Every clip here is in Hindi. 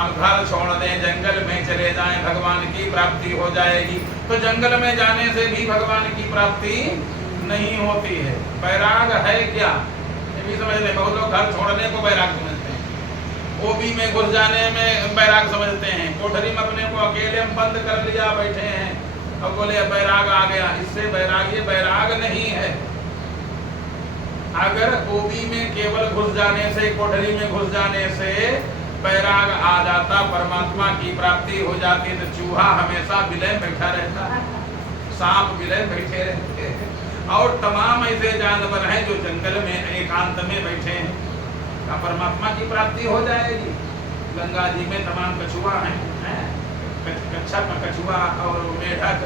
हम घर छोड़ दें, जंगल में चले जाएं, भगवान की प्राप्ति हो जाएगी। तो जंगल में जाने से भी भगवान की प्राप्ति नहीं होती है। बैराग है क्या, ये भी समझ लें। बहुत लोग घर छोड़ने को बैराग समझते हैं, ओबी में घुस जाने में बैराग समझते हैं, कोठरी में अपने को अकेले में बंद कर लिया बैठे हैं और बोले बैराग आ गया, इससे बैराग, ये बैराग नहीं है। अगर ओबी में केवल घुस जाने से, कोठरी में घुस जाने से बैराग आ जाता, परमात्मा की प्राप्ति हो जाती, तो चूहा हमेशा विलय बैठा रहता, सांप विलय बैठे रहते हैं, और तमाम ऐसे जानवर हैं जो जंगल में एकांत में बैठे हैं, का परमात्मा की प्राप्ति हो जाएगी। गंगा जी में तमाम कछुआ हैं, कच्छप, कछुआ और मेढक,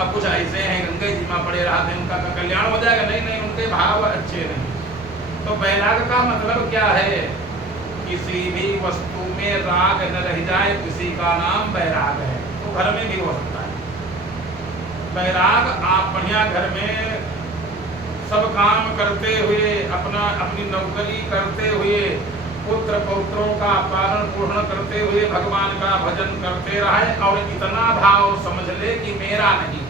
अब कुछ ऐसे हैं गंगे जी में पड़े रहा थे, उनका कल्याण हो जाएगा। नहीं नहीं, उनके भाव अच्छे नहीं। तो बैराग का मतलब क्या है, किसी भी वस्तु में राग न रह जाए, किसी का नाम बैराग है। तो घर में भी हो सकता है बैराग। आप बढ़िया घर में सब काम करते हुए, अपनी नौकरी करते हुए, पुत्र पौत्रों का पालन पोषण करते हुए भगवान का भजन करते रहे, और इतना भाव समझ ले कि मेरा नहीं,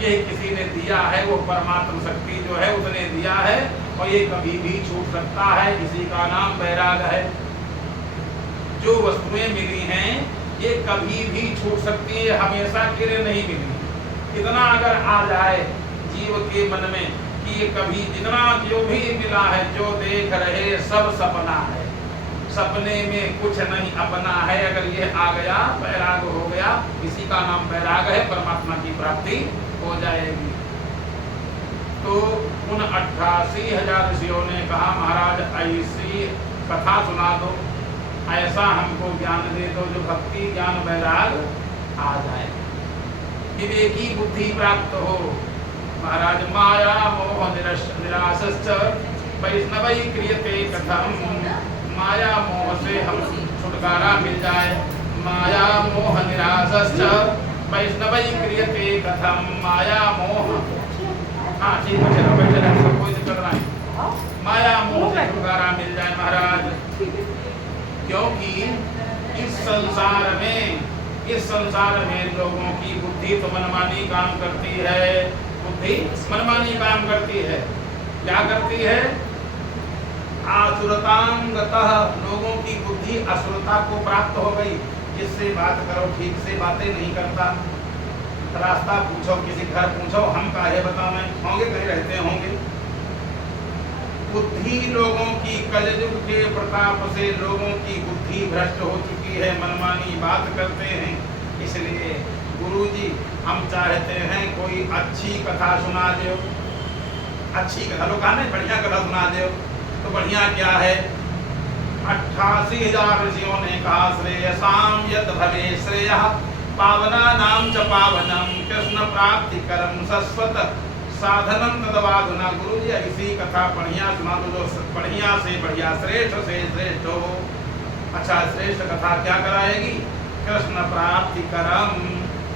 ये किसी ने दिया है, वो परमात्मा शक्ति जो है उसने दिया है, और ये कभी भी छूट सकता है, इसी का नाम बैराग है। जो वस्तुएं मिली हैं ये कभी भी छूट सकती है, हमेशा के लिए नहीं मिली। इतना अगर आ जाए जीव के मन में कि ये कभी, जितना जो भी मिला है, जो देख रहे सब सपना है, सपने में कुछ नहीं अपना है, अगर ये आ गया, बैराग हो गया, इसी का नाम बैराग है, परमात्मा की प्राप्ति हो जाएगी। तो उन 88,000 ऋषियों ने कहा महाराज ऐसी कथा सुना दो, ऐसा हमको ज्ञान दे दो जो भक्ति ज्ञान बैराग आ जाए, विवेकी बुद्धि प्राप्त हो। महाराज माया मोह निराशश्च वैष्णवै क्रियते कथम, माया मोह से हम छुटकारा मिल जाए, माया मोह निराशश्च वैष्णवै क्रियते कथम, माया मोह, हाँ ठीक है, चलो बैठे रहो, कोई दिक्कत नहीं, माया मोह से छुटकारा मिल जाए महाराज। क्योंकि इस संसार में लोगों की बुद्धि तो मनमानी काम करती है, बुद्धि मनमानी काम करती है। क्या करती है, आसुरतांगतः, लोगों की बुद्धि असुरता को प्राप्त हो गई। जिससे बात करो ठीक से बातें नहीं करता, रास्ता पूछो, किसी घर पूछो, हम काहे बताएं, होंगे कहीं रहते होंगे। बुद्धि लोगों की कलयुग के प्रताप से लोगों की बुद्धि भ्रष्ट हो चुकी है, मनमानी बात करते हैं। इसलिए गुरुजी हम चाहते हैं कोई अच्छी कथा सुना दो, अच्छी कथा, लोग कहा नहीं बढ़िया कथा सुना दो, तो बढ़िया क्या है, 88,000 ऋषियों ने कहा श्रेयसाम यद भवे श्रेयः पावना नाम च पावनम कृष्ण प्राप्ति करम शाश्वत साधनम तदवाधुना। गुरु जी इसी कथा बढ़िया सुना दो, जो बढ़िया से बढ़िया, श्रेष्ठ से श्रेष्ठ हो। अच्छा, श्रेष्ठ कथा क्या कराएगी, कृष्ण प्राप्ति करम,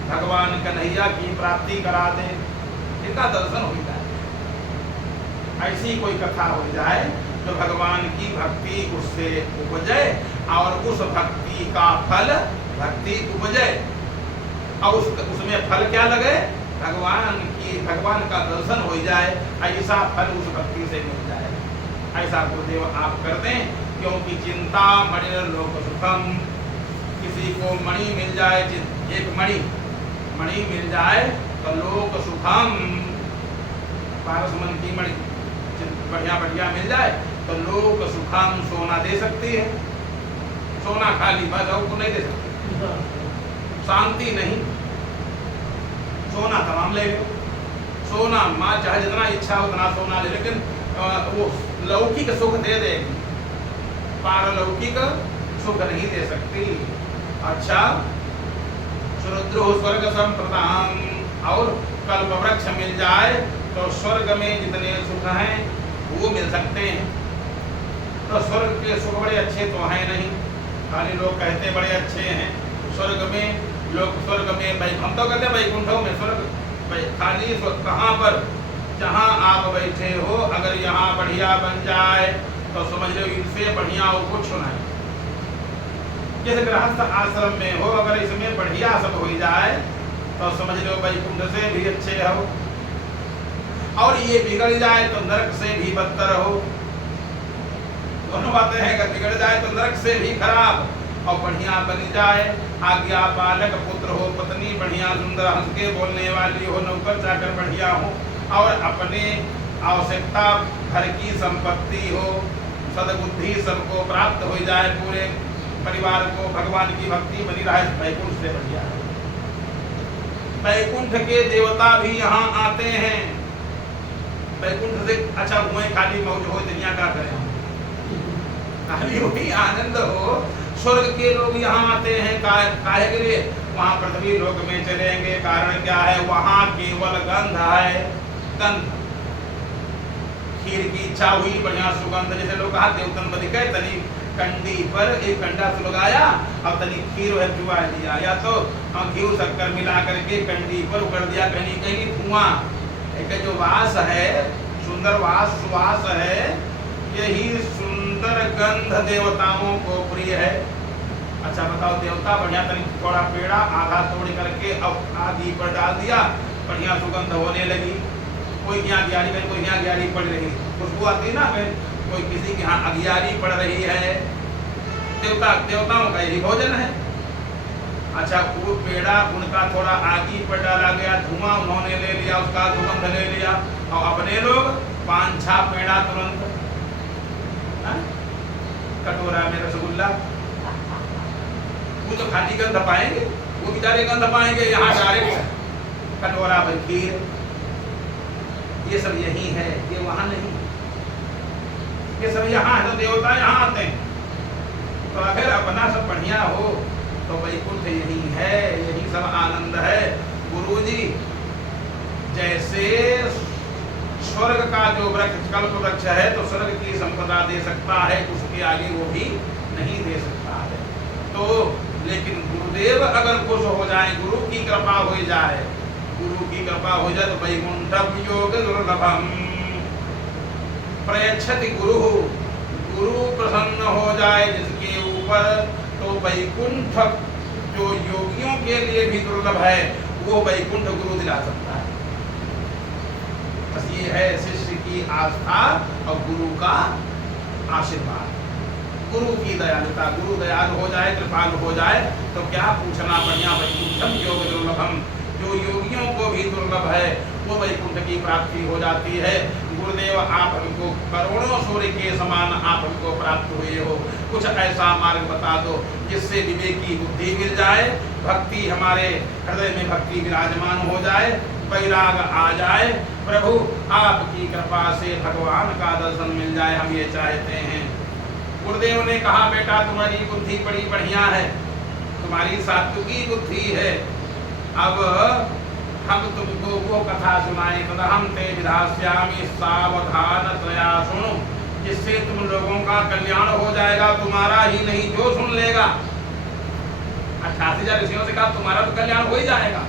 भगवान कन्हैया की प्राप्ति करा दे, इनका दर्शन हो जाए। ऐसी कोई कथा हो जाए जो भगवान की भक्ति उससे उपजे, और उस भक्ति का फल भक्ति उपजे, और उसमें फल क्या लगे, भगवान का दर्शन हो जाए, ऐसा फल उस भक्ति से मिल जाए। ऐसा गुरुदेव आप कर दें, क्योंकि चिंता मणि लोक सुखम, किसी को मणि मिल जाए, एक मणि मिल जाए तो लोक सुखम, पारस मन की मणि बढ़िया बढ़िया मिल जाए तो लोक सुखम, सोना दे सकती है, सोना खाली बस और को नहीं दे सकती, शांति नहीं, सोना तमाम ले लो, सोना माँ चाहे जितना इच्छा उतना सोना ले, लेकिन वो लौकिक सुख दे देगी, पारलौकिक सुख नहीं दे सकती। अच्छा, सुरुद्रो स्वर्ग संप्रदान, और कल्प वृक्ष मिल जाए तो स्वर्ग में जितने सुख हैं वो मिल सकते हैं। तो स्वर्ग के सुख बड़े अच्छे तो हैं नहीं, खाली लोग कहते बड़े अच्छे हैं। स्वर्ग में लोग, स्वर्ग में हम तो कहते हैं वैकुंठों में स्वर्ग, खाली कहाँ पर, जहाँ आप बैठे हो, अगर यहाँ बढ़िया बन जाए तो समझ लो इनसे बढ़िया और कुछ नहीं। जिस गृहस्थ आश्रम में हो अगर इसमें बढ़िया सब हो जाए तो समझ लो वैकुंठ से भी अच्छे हो, और ये बिगड़ जाए तो नरक से भी बदतर हो। दोनों बातें हैं, अगर बिगड़ जाए तो नरक से भी खराब, और बढ़िया बन जाए, आज्ञा पालक पुत्र हो, पत्नी बढ़िया सुंदर हंस के बोलने वाली हो, नौकर चाकर बढ़िया हो, और अपने आवश्यकता घर की संपत्ति हो, सद्बुद्धि सबको प्राप्त हो जाए, पूरे परिवार को भगवान की भक्ति बनी रहे, वैकुंठ से बढ़िया है। वैकुंठ के देवता भी यहाँ आते हैं। वैकुंठ से अच्छा हुए खाली मौज हो, दुनिया का करें खाली वही आनंद हो। स्वर्ग के लोग यहाँ आते हैं काहे के लिए? वहाँ पृथ्वी लोक में चलेंगे, कारण क्या है? वहाँ केवल गंध है, गंध। खीर की इच्छा हुई, बढ़िया सुगंध, जैसे लोग कहा देवतन बदिके तनी कंडी पर एक कंडा सुलगाया और तनी खीर है जुआ दिया, या तो घी शक्कर मिला करके कंडी पर उगड़ दिया, कहीं कहीं धुआं। एक जो वास है, सुंदर वास, सुवास है, यही सुंदर गंध देवताओं को प्रिय है। अच्छा बताओ, देवता बढ़िया तनी थोड़ा पेड़ा आधा तोड़ करके अब आदि पर डाल दिया, बढ़िया सुगंध होने लगी। कोई यहाँ अगियारी कहीं, कोई यहाँ अगियारी पड़ रही, खुशबू आती ना, कोई किसी के यहाँ अगियारी पड़ रही है, देवताओं का यही भोजन है। अच्छा वो पेड़ा उनका थोड़ा आगी पर डाला गया, धुआं उन्होंने ले लिया, उसका सुगंध ले लिया, और अपने लोग 5-6 पेड़ा तुरंत कटोरा में रसगुल्ला, वो तो खाली गंध पाएंगे, वो बेचारे गंध पाएंगे, यहाँ डायरेक्ट कटोरा भर खीर। ये सब यही है, ये वहां नहीं, ये सब यहाँ है, तो देवता यहाँ आते हैं। तो अगर अपना सब बढ़िया हो तो वैकुंठ यही है, यही सब आनंद है। गुरुजी जैसे स्वर्ग का जो वृक्ष कल्प वृक्ष है तो स्वर्ग की संपदा दे सकता है, उसके आगे वो भी नहीं दे सकता है। तो लेकिन गुरुदेव अगर खुश हो जाए, गुरु की कृपा हो जाए, गुरु की कृपा हो जाए तो वैकुंठम योग दुर्लभम प्रयच्छति गुरु, गुरु प्रसन्न हो जाए जिसके ऊपर, तो वैकुंठ जो योगियों के लिए भी दुर्लभ है, वो वैकुंठ गुरु दिला सकता है। बस ये है शिष्य की आस्था और गुरु का आशीर्वाद, गुरु की दयालुता। गुरु दयालु हो जाए, कृपालु हो जाए तो क्या पूछना, बढ़िया वैकुंठम योग दुर्लभम, जो योगियों को भी दुर्लभ है वो वैकुंठ की प्राप्ति हो जाती है। गुरुदेव आप हमको करोड़ों सूर्य के समान आप हमको प्राप्त हुए हो, कुछ ऐसा मार्ग बता दो जिससे विवेकी बुद्धि मिल जाए, भक्ति हमारे हृदय में भक्ति विराजमान हो जाए, वैराग आ जाए, प्रभु आपकी कृपा से भगवान का दर्शन मिल जाए, हम ये चाहते हैं। गुरुदेव ने कहा बेटा तुम्हारी बुद्धि बड़ी बढ़िया है, तुम्हारी सात्विकी बुद्धि है, अब हम तुमको वो कथा सुनाए, तदहम ते विधास्यामि सावधानतया सुनो, जिससे तुम लोगों का कल्याण हो जाएगा, तुम्हारा ही नहीं जो सुन लेगा। 88,000 ऋषियों से कहा तुम्हारा तो कल्याण हो ही जाएगा,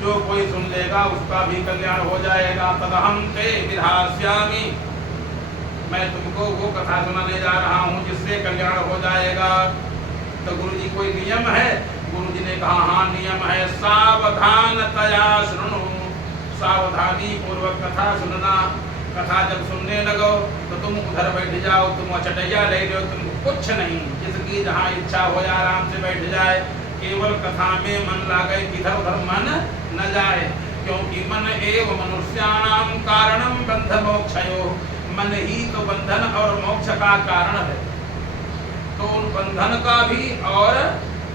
जो कोई सुन लेगा उसका भी कल्याण हो जाएगा। तदहम ते विधास्यामि, मैं तुमको वो कथा सुनाने जा रहा हूँ जिससे कल्याण हो जाएगा। तो गुरु जी कोई नियम है? गुरु जी ने कहा हाँ नियम है, सावधानतया सुनो, सावधानी पूर्वक कथा सुनना। कथा जब सुनने लगो तो तुम उधर बैठ जाओ, तुम चटैया ले लो, तुम कुछ नहीं, जिसकी जहाँ इच्छा हो आराम से बैठ जाए, केवल कथा में मन लागे, किधर उधर मन न जाए, क्योंकि मन एव मनुष्याणाम कारणम बंध मोक्षयो, मन ही तो बंधन और मोक्ष का कारण है। तो उन बंधन का भी और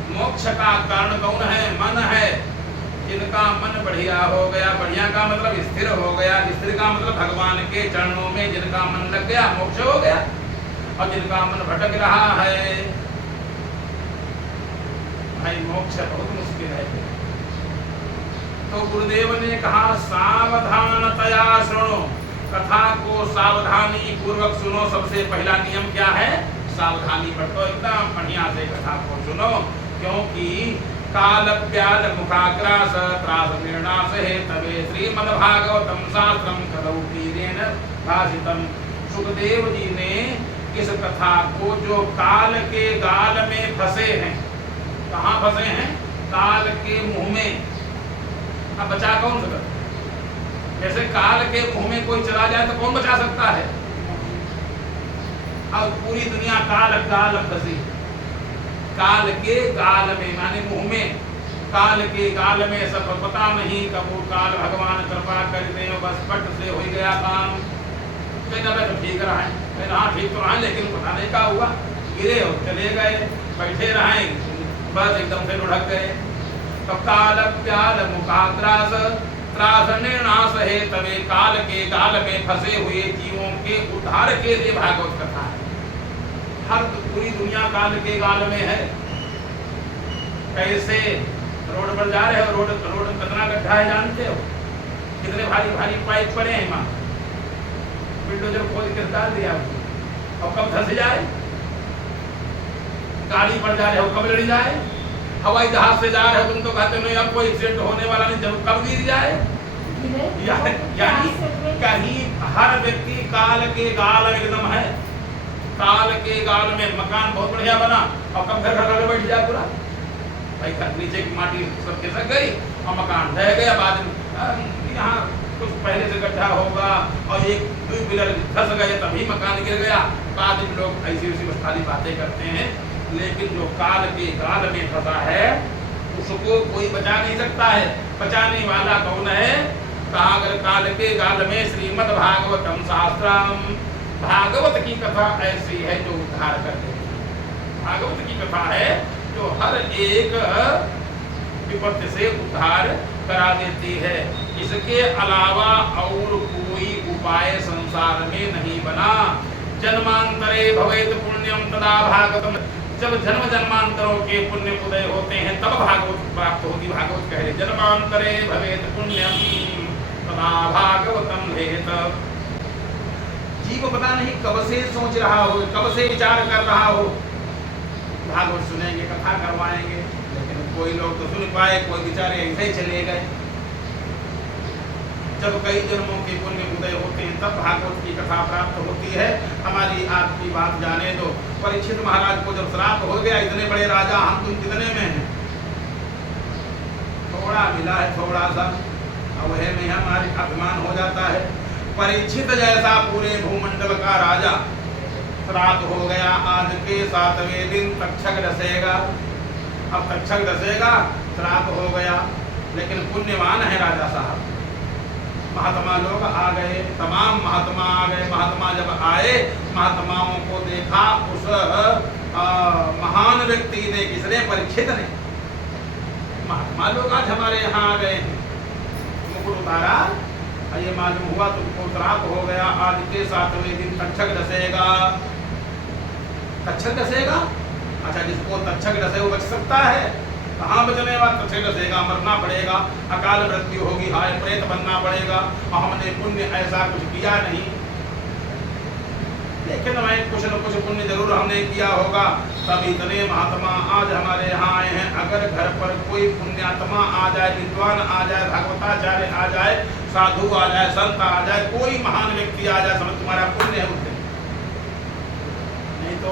मोक्ष का कारण कौन है? मन है। जिनका मन बढ़िया हो गया, बढ़िया का मतलब स्थिर हो गया, स्थिर का मतलब भगवान के चरणों में जिनका मन लग गया मोक्ष हो गया, और जिनका मन भटक रहा है भाई मोक्ष बहुत मुश्किल है। तो गुरुदेव ने कहा सावधानतया सुनो, कथा को सावधानी पूर्वक सुनो। सबसे पहला नियम क्या है? सावधानी बरतो, एकदम बढ़िया से कथा को सुनो, क्योंकि काल व्याल मुखाग्रास त्रास निर्णास है तवे श्रीमद्भागवतम शास्त्रम कलौ वीरेण भाषितम। सुखदेव जी ने इस कथा को जो काल के गाल में फंसे हैं, कहाँ फंसे हैं? काल के मुंह में। अब बचा कौन सकता? जैसे काल के मुंह में कोई चला जाए तो कौन बचा सकता है? अब पूरी दुनिया काल काल फंसी, काल के गाल में माने मुंह में, काल के गाल में। सब पता नहीं कब वो काल भगवान कृपा कर दे, बस पट से हो गया काम। कहना तो ठीक रहा है, कहना हाँ ठीक तो रहा है, लेकिन पता नहीं क्या हुआ, गिरे और चले गए, बैठे रहे बस एकदम से लुढ़क गए। तो काल प्याल मुखात्रास त्रास निर्णास है तवे, काल के गाल में फंसे हुए जीवों के उद्धार के लिए भागवत कथा है। हर पूरी दुनिया काल के गाल में है। कैसे रोड पर जा रहे हो, रोड कितना गड्ढा है जानते हो? कितने भारी भारी पाइप पड़े हैं वहां, बिल्डोजर खोद के डाल दिया उसको। और कब धंस जाए, गाड़ी पर जा रहे हो कब लड़ जाए, हवाई जहाज से जा रहे हो तुम तो कहते हो अब कोई एक्सीडेंट होने वाला नहीं, जब कब गिर जाए। यानी कहीं हर व्यक्ति काल के गाल में एकदम है। काल के गाल में मकान बहुत बढ़िया बना और कब घर घर बैठ जाए पूरा, भाई नीचे की माटी सब खिसक गई और मकान ढह गया। बाद में यहाँ कुछ पहले से गड्ढा होगा और एक टू व्हीलर धस गए तभी मकान गिर गया। बाद में लोग ऐसी ऐसी बस्ताली बातें करते हैं, लेकिन जो काल के गाल में फंसा है उसको कोई बचा नहीं सकता है। बचाने वाला कौन है? कहा अगर काल के गाल में श्रीमद् भागवतम शास्त्रम, भागवत की कथा ऐसी है जो उद्धार कर देती है। भागवत की कथा है जो हर एक विपत्ति से उद्धार करा देती है। इसके अलावा और कोई उपाय संसार में नहीं बना। जन्मांतरे भवेत पुण्यम तदा भागवतम, जब जन्म जन्मांतरों के पुण्य उदय होते हैं तब भागवत प्राप्त होगी। भागवत कह रहे जन्मांतरे भवेत पुण्यम तदा भागवतम लेत। जीव पता नहीं कब से सोच रहा हो, कब से विचार कर रहा हो, भागवत सुनेंगे, कथा करवाएंगे, लेकिन कोई लोग तो सुन पाए, कोई बेचारे ऐसे ही चले गए। जब कई जन्मों के पुण्य उदय होते हैं तब भागवत की कथा प्राप्त होती है। हमारी आपकी बात जाने दो, परीक्षित महाराज को जब श्राप हो गया, इतने बड़े राजा हम तुम कितने में हैं, थोड़ा मिला है थोड़ा सा, अब वह में हमारे अभिमान हो जाता है। परीक्षित जैसा पूरे भूमंडल का राजा श्राप हो गया, आज के 7वें दिन तक्षक डसेगा। अब तक्षक डसेगा, श्राप हो गया, लेकिन पुण्यवान है राजा साहब। महात्मा लोग आ गए, तमाम महात्मा आ गए। महात्मा जब आए, महात्माओं को देखा, उस महान व्यक्ति ने, किसने? परीक्षित ने। महात्मा लोग आज हमारे यहाँ आ गए हैं, मुकुट उतारा, ये मालूम हुआ तुमको श्राप हो गया, आज के 7वें दिन तक्षक डसेगा। तक्षक डसेगा? अच्छा, जिसको तक्षक डसे वो बच सकता है? कहाँ बचने वाला? तक्षक डसेगा, मरना पड़ेगा, अकाल मृत्यु होगी, हाय प्रेत बनना पड़ेगा। और हमने पुण्य ऐसा कुछ किया नहीं, लेकिन मैं कुछ न कुछ पुण्य जरूर हमने किया होगा, तब इतने महात्मा आज हमारे यहाँ आए हैं। अगर घर पर कोई पुण्यात्मा आ जाए, विद्वान आ जाए, भागवताचार्य आ जाए, साधु आ जाए, संत आ जाए, कोई महान व्यक्ति आ जाए, समझ तुम्हारा पुण्य है उस दिन। नहीं तो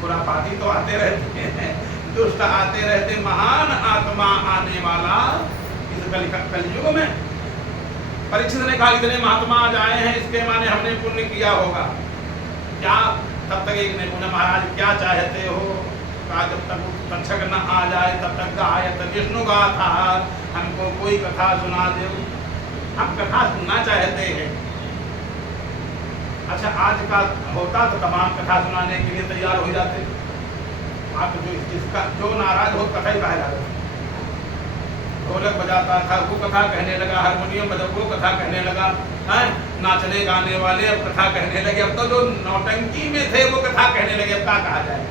खुरापाती तो आते रहते हैं, दुष्ट आते रहते, महान आत्मा आने वाला इस कलयुग में। परीक्षित ने कहा इतने महात्मा आ जाए हैं, इसके माने हमने पुण्य किया होगा क्या? तब तक एक ने बोला महाराज क्या चाहते हो? कहा जब तक तक्षक न आ जाए तब तक गायत विष्णु गाथा, हमको कोई कथा सुना दो, हम कथा सुनना चाहते हैं। अच्छा, आज का होता तो तमाम कथा सुनाने के लिए तैयार हो जाते। आप जो नाराज हो कथा ही कहा जाता। ढोलक बजाता था वो कथा कहने लगा, हारमोनियम बजा वो कथा कहने लगा, हैं नाचने गाने वाले अब कथा कहने लगे। अब तो जो नौटंकी में थे वो कथा कहने लगे, अब क्या कहा जाए?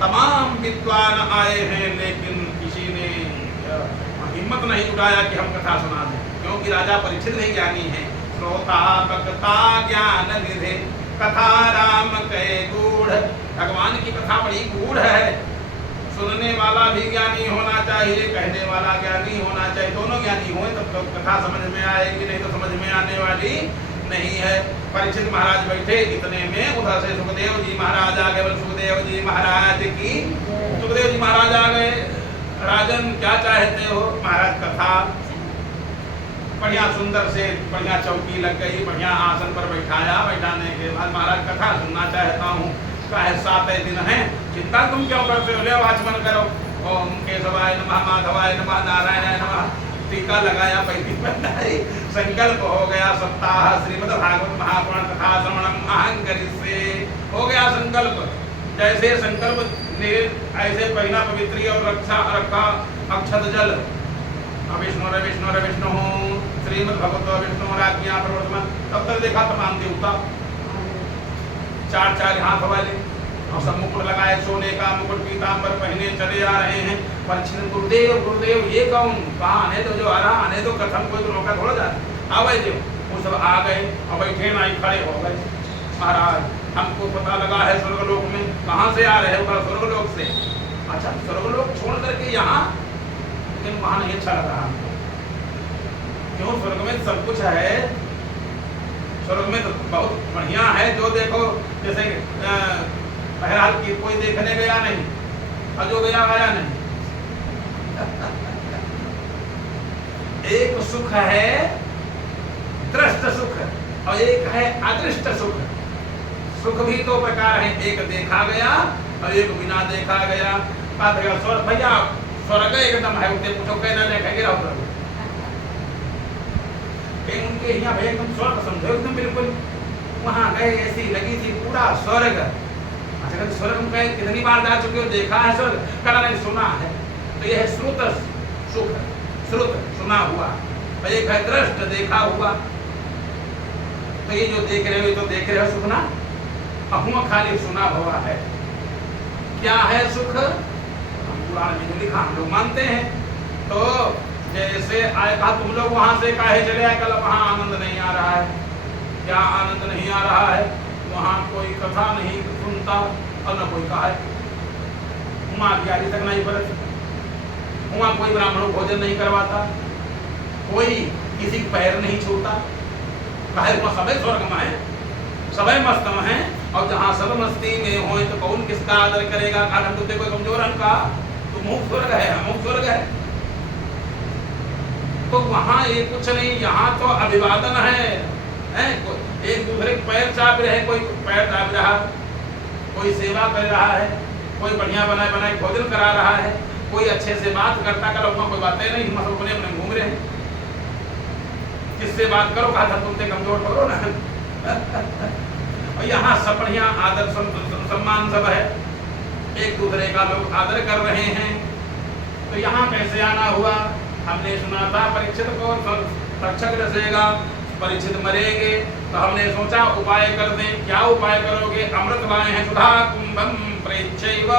तमाम विद्वान आए हैं, लेकिन किसी ने हिम्मत नहीं उठाया कि हम कथा सुना दें, क्योंकि राजा परीक्षित नहीं ज्ञानी है। श्रोता वक्ता ज्ञान निधे कथा राम कहे गूढ़, भगवान की कथा बड़ी गूढ़ है। सुनने वाला भी ज्ञानी होना चाहिए, कहने वाला ज्ञानी होना चाहिए, दोनों ज्ञानी हों तब तो कथा समझ में आएगी, नहीं तो समझ में आने वाली नहीं है। परीक्षित महाराज बैठे, इतने में उधर से सुखदेव जी महाराज आ गए। सुखदेव जी महाराज की, सुखदेव गुरुदेव जी महाराज आ गए। राजन क्या चाहते हो? महाराज कथा। बढ़िया सुंदर से बढ़िया चौकी लग गई, बढ़िया आसन पर बैठाया। बैठाने के बाद महाराज कथा सुनना चाहता हूँ। कहे 7 दिन है, चिंता तुम क्यों करते हो? ले आचमन करो। ओम केशवाय नमः, माधवाय नमः, नारायणाय नमः। टीका लगाया, पैती बनाई, संकल्प हो गया। सप्ताह श्रीमद् भागवत महापुराण कथा श्रवणम अहं करिष्ये। हो गया संकल्प। जैसे संकल्प ने ऐसे पहला पवित्री और रखा अक्षत जल। विष्णु विष्णु श्रीमद् भगवतो विष्णु राज्ञा प्रवर्तमान। तब तक देखा तमाम देवता 4 हाथ वाले और सब मुकुट लगाए, सोने का मुकुट पीतांबर पहने चले आ रहे हैं। परीक्षित गुरुदेव ये कौन? कहाँ आने तो, जो आ रहा आने तो, कथम कोई तो रोका थोड़ा जाता। आवे जो वो सब आ गए और बैठे नहीं, खड़े हो गए। महाराज हमको पता लगा है स्वर्गलोक में। कहाँ से आ रहे हो? स्वर्गलोक से। अच्छा, स्वर्गलोक छोड़ करके यहाँ? लेकिन वहाँ नहीं अच्छा लग रहा हमको। क्यों? स्वर्ग में सब कुछ है। स्वर्ग में तो बहुत बढ़िया है। जो देखो, जैसे बहरहाल की कोई देखने गया नहीं और जो गया नहीं। एक सुख है दृष्ट सुख और एक है अदृष्ट सुख। सुख भी 2 प्रकार है, एक देखा गया और एक बिना देखा गया। स्वर्ग भैया स्वर्ग एकदम है, उनसे पूछो कहना देखेंगे रहो। उनके यहाँ भैया एकदम स्वर्ग समझो, एकदम बिल्कुल वहाँ गए, ऐसी लगी थी पूरा स्वर्ग। अच्छा, स्वर्ग में कितनी बार जा चुके हो? देखा है स्वर्ग? कला नहीं, सुना है। तो यह है श्रुत सुख, श्रुत सुना हुआ, और एक है दृष्ट देखा हुआ। तो ये जो देख रहे हो, तो देख रहे हो सुख ना, हुआ खाली सुना हुआ है। क्या है सुख? पुराण में लिखा, हम लोग मानते हैं। तो जैसे आए कहा तुम लोग वहां से काहे चले आए? कल वहां आनंद नहीं आ रहा है। क्या आनंद नहीं आ रहा है? वहां कोई कथा नहीं सुनता और न कोई कहा है। वहां अभियारी तक नहीं बरत, वहां कोई ब्राह्मणों भोजन नहीं करवाता, कोई किसी पैर नहीं छूता। कहे वहां सबे स्वर्ग में है, सबे मस्त में है। और जहाँ सब मस्ती में हो तो कौन किसका आदर करेगा? कारण तुझे कोई कमजोर का तो मुख स्वर्ग है, हम स्वर्ग है। तो वहाँ ये कुछ नहीं, यहाँ तो अभिवादन है। एक दूसरे के पैर चाप रहे, कोई पैर दाब रहा, कोई सेवा कर रहा है, कोई बढ़िया बनाए भोजन करा रहा है, कोई अच्छे से बात करता कर, कोई बातें नहीं, हम अपने अपने घूम रहे हैं। किससे बात करो? कहा था तुमसे कमजोर करो ना। और यहाँ सब बढ़िया आदर सम्मान सब है, एक दूसरे का लोग आदर कर रहे हैं। तो यहाँ कैसे आना हुआ? हमने सुना था परीक्षित को रक्षक रसेगा, परीक्षित मरेंगे। तो हमने सोचा उपाय कर दें। क्या उपाय करोगे? अमृत लाए हैं, सुधा कुंभम प्रेक्षैव।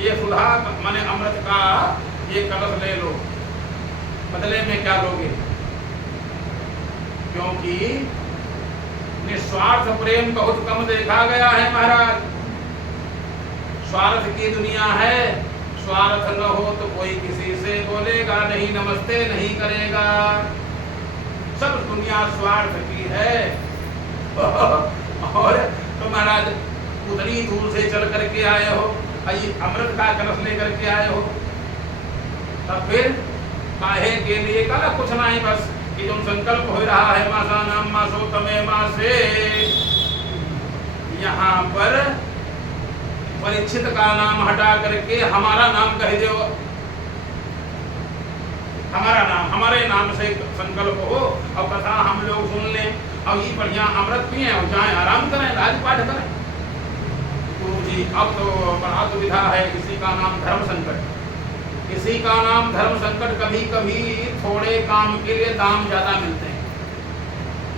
ये सुधा माने अमृत का ये कलश ले लो। बदले में क्या लोगे? क्योंकि निस्वार्थ प्रेम बहुत कम देखा गया है महाराज। स्वार्थ की दुनिया है, स्वार्थ न हो तो कोई किसी से बोलेगा नहीं, नमस्ते नहीं करेगा। सब दुनिया स्वार्थ की है। और तो महाराज उतनी दूर से चल करके आए हो, अमृत का कलश लेकर के आए हो, तब फिर काहे के लिए? कल कुछ नहीं, बस कि जो संकल्प हो रहा है मासा नाम मासो तमे मासे। यहाँ पर परीक्षित का नाम हटा करके हमारा नाम कह दो। हमारा नाम, हमारे नाम से संकल्प हो और कथा हम लोग सुन लें और ये बढ़िया अमृत पिए और जाए आराम करें, राजपाठ करें। गुरु जी अब तो बड़ा दुविधा है। इसी का नाम धर्म संकट। इसी का नाम धर्म संकट। कभी कभी थोड़े काम के लिए दाम ज्यादा मिलते हैं,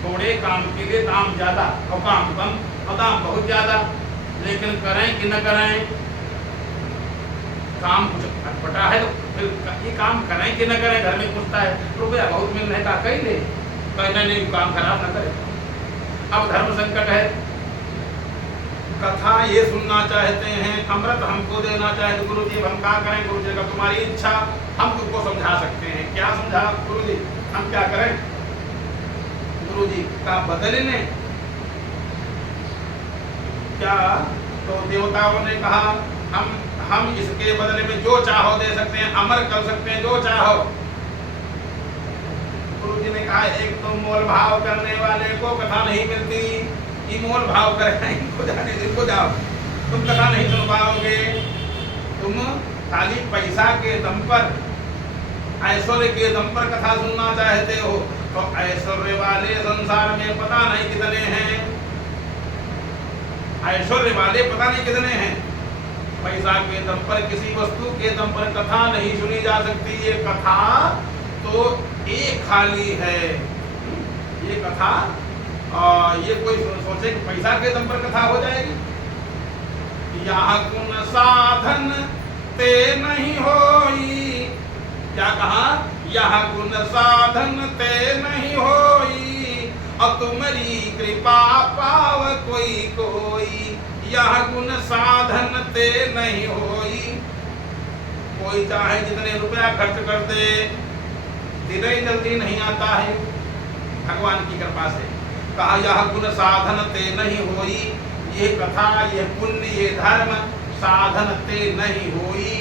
थोड़े काम के लिए दाम ज्यादा और काम कम और दाम बहुत ज्यादा। लेकिन करें कि न करें? काम कुछ अटपटा है तो फिर ये काम करें कि न करें? घर में पूछता है रुपया बहुत मिल रहा है, कहीं ले कहना नहीं, काम खराब न करे। अब धर्म संकट है, कथा ये सुनना चाहते हैं, अमृत हमको देना चाहे तो गुरु जी हम क्या करें? गुरु जी का तुम्हारी इच्छा, हम तुमको समझा सकते हैं। क्या समझा गुरु जी? हम क्या करें? गुरु जी का बदलने क्या? तो देवताओं ने कहा हम हम इसके बदले में जो चाहो दे सकते हैं, अमर कर सकते हैं जो चाहो। गुरु जी ने कहा एक तो मोल भाव करने वाले को कथा नहीं मिलती, ये मोल भाव करे इनको जाने इनको जाओ, तुम कथा नहीं सुन पाओगे। तुम खाली पैसा के दम पर, ऐश्वर्य के दम पर कथा सुनना चाहते हो तो ऐश्वर्य वाले संसार में पता नहीं कितने हैं, ऐश्वर्य वाले पता नहीं कितने हैं। पैसा के दम पर, किसी वस्तु के दम पर कथा नहीं सुनी जा सकती। ये कथा तो एक खाली है, ये कथा ये कोई सोचे कि पैसा के दम पर कथा हो जाएगी। यह गुण साधन ते नहीं होई, क्या कहा, यह गुण साधन ते नहीं होई, और तुम्हारी कृपा पाव कोई कोई। यह गुण साधन ते नहीं होई, कोई चाहे जितने रुपया खर्च कर दे, दिन ही जल्दी नहीं आता है भगवान की कृपा से। कहा यह गुण साधन ते नहीं होई, ये कथा, ये पुण्य, ये धर्म साधन ते नहीं होई।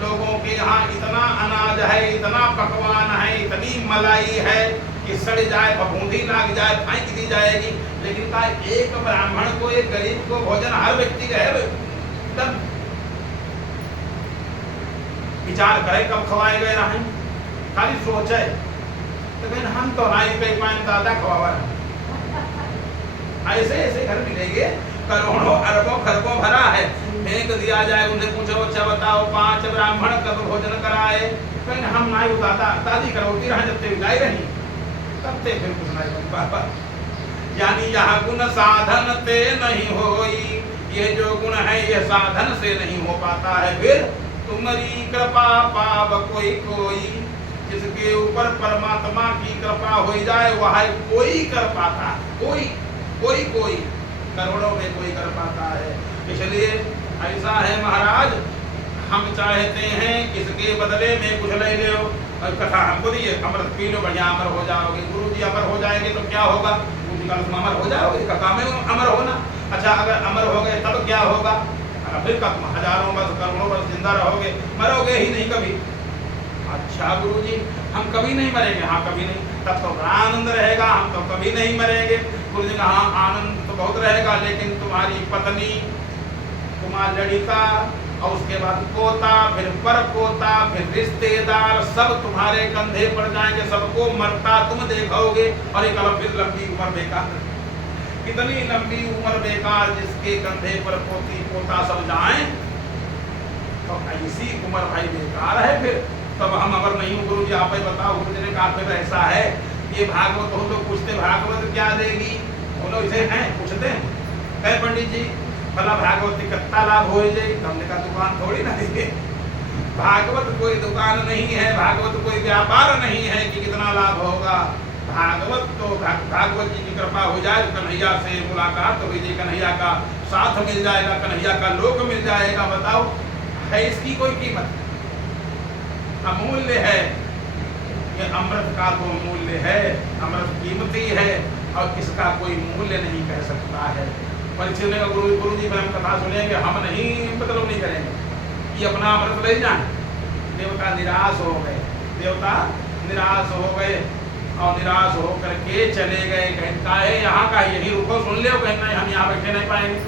लोगों के यहाँ इतना अनाज है, इतना पकवान है, इतनी मलाई है कि सड़ जाए, फफूंदी लाग जाए, फेंक दी जाएगी, लेकिन का एक ब्राह्मण को, एक गरीब को भोजन हर व्यक्ति रहे एकदम विचार करे कब खवाए गए रहें, खाली सोचे तो कहने हम तो नहीं कई पान दादा खवावा। ऐसे ऐसे घर मिलेंगे, करोड़ों अरबों खरबों भरा है, फेंक दिया जाए। उनसे पूछो अच्छा बताओ 5 ब्राह्मण कब भोजन कराए, कहने हम नहीं उताता, दादी करौती रहे जब ते विदाई रही तब ते फिर कुछ नहीं बन पापा। यानी यह गुण साधन ते नहीं होई, ये जो गुण है ये साधन से नहीं हो पाता है। फिर तुम्हारी कृपा पाव कोई कोई, जिसके ऊपर परमात्मा की कृपा हो जाए वह कोई कर पाता, कोई कोई कोई करोड़ों में कोई कर पाता है। इसलिए ऐसा है महाराज, हम चाहते हैं किसके बदले में कुछ ले लो, और कथा हमको दिए, अमृत पी लो, बढ़िया अमर हो जाओगे। गुरु जी अमर हो जाएंगे तो क्या होगा, गुरु जी का तुम अमर हो जाओगे, कथा में अमर होना। अच्छा अगर अमर हो गए तब क्या होगा, फिर कब हजारों वर्ष करोड़ों वर्ष जिंदा रहोगे, मरोगे ही नहीं कभी। अच्छा गुरु जी हम कभी नहीं मरेंगे, हाँ कभी नहीं, तब तो बड़ा आनंद रहेगा, हम तो कभी नहीं मरेंगे। गुरु जी का हाँ आनंद तो बहुत रहेगा, लेकिन तुम्हारी पत्नी, तुम्हारी लड़का, और उसके बाद पोता, फिर पर पोता, फिर रिश्तेदार, सब तुम्हारे कंधे पर जाएंगे, सबको मरता तुम देखोगे, और एक अलग फिर लंबी उम्र बेकार। कितनी लंबी उम्र बेकार, जिसके कंधे पर पोती पोता सब जाएं, तो ऐसी उम्र भाई बेकार है। फिर तब हम अगर नहीं हूँ गुरु जी आप ही बताओ। गुरु जी ने कहा फिर ऐसा है, ये भागवत हम लोग पूछते भागवत क्या देगी, हम लोग इसे हैं पूछते हैं, कहे पंडित जी भला भागवत कितना लाभ हो जाए, हमने कहा दुकान थोड़ी ना देंगे, भागवत कोई दुकान नहीं है, भागवत कोई व्यापार नहीं है कि कितना लाभ होगा। भागवत तो भागवत जी की कृपा हो जाए, कन्हैया से मुलाकात हो जाए, कन्हैया का साथ मिल जाएगा, कन्हैया का लोक मिल जाएगा। बताओ है इसकी कोई कीमत, अमूल्य है। ये अमृत का तो मूल्य है, अमृत कीमती है, और इसका कोई मूल्य नहीं कह सकता है। परीक्षित ने गुरु जी पर हम कथा सुनेंगे, हम नहीं मतलब नहीं करेंगे, ये अपना अमृत ले जाए। देवता निराश हो गए, देवता निराश हो गए, और निराश हो करके चले गए। कहता है यहाँ का यही रुको, सुन ले, कहना हम यहाँ बैठे नहीं पाएंगे,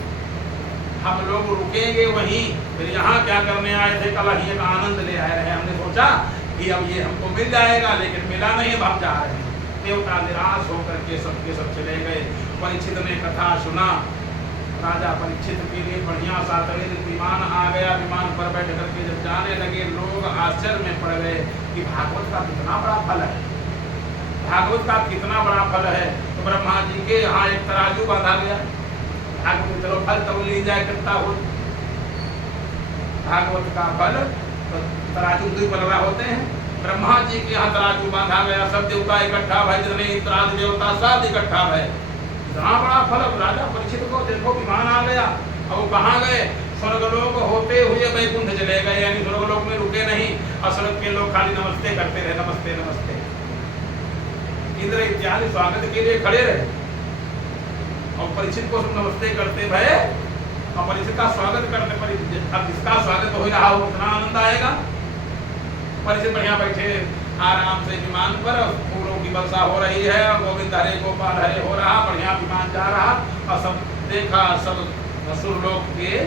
हम लोग रुकेंगे वहीं। फिर यहाँ क्या करने आए थे, कल ही का आनंद ले आए रहे, हमने सोचा कि अब ये हमको मिल जाएगा, लेकिन मिला नहीं, अब हम जा रहे हैं। देवता निराश होकर के सबके सब चले गए। परीक्षित ने कथा सुना, राजा परीक्षित के लिए बढ़िया सा विमान आ गया, विमान पर बैठ करके जब जाने लगे, लोग आश्चर्य में पड़ गए कि भागवत का कितना बड़ा फल है, भागवत का कितना बड़ा फल है। तो ब्रह्मा जी के यहाँ एक तराजू बांधा गया, भागवत चलो फल तब ली जाए कितना हो, भागवत का फल तो तराजू 2 पलड़ा होते हैं। ब्रह्मा जी के यहाँ तराजू बांधा गया, सब देवता इकट्ठा भय, जितने इंद्राज देवता सब इकट्ठा भय, इतना बड़ा फल। राजा परीक्षित को देखो विमान आ गया, और कहाँ गए, स्वर्गलोक होते हुए वैकुंठ चले गए, यानी स्वर्गलोक में रुके नहीं, और स्वर्ग के लोग खाली नमस्ते करते रहे, नमस्ते नमस्ते, इंद्र इत्यादि स्वागत के लिए खड़े रहे, और परीक्षित को नमस्ते करते भय, और परीक्षित का स्वागत करते। अब जिसका स्वागत हो रहा हो कितना आनंद आएगा। परिचित बढ़िया बैठे आराम से विमान पर, फूलों की वर्षा हो रही है, गोविंद हरे गोपाल हरे हो रहा, बढ़िया विमान जा रहा, और सब देखा, सब असुर लोग के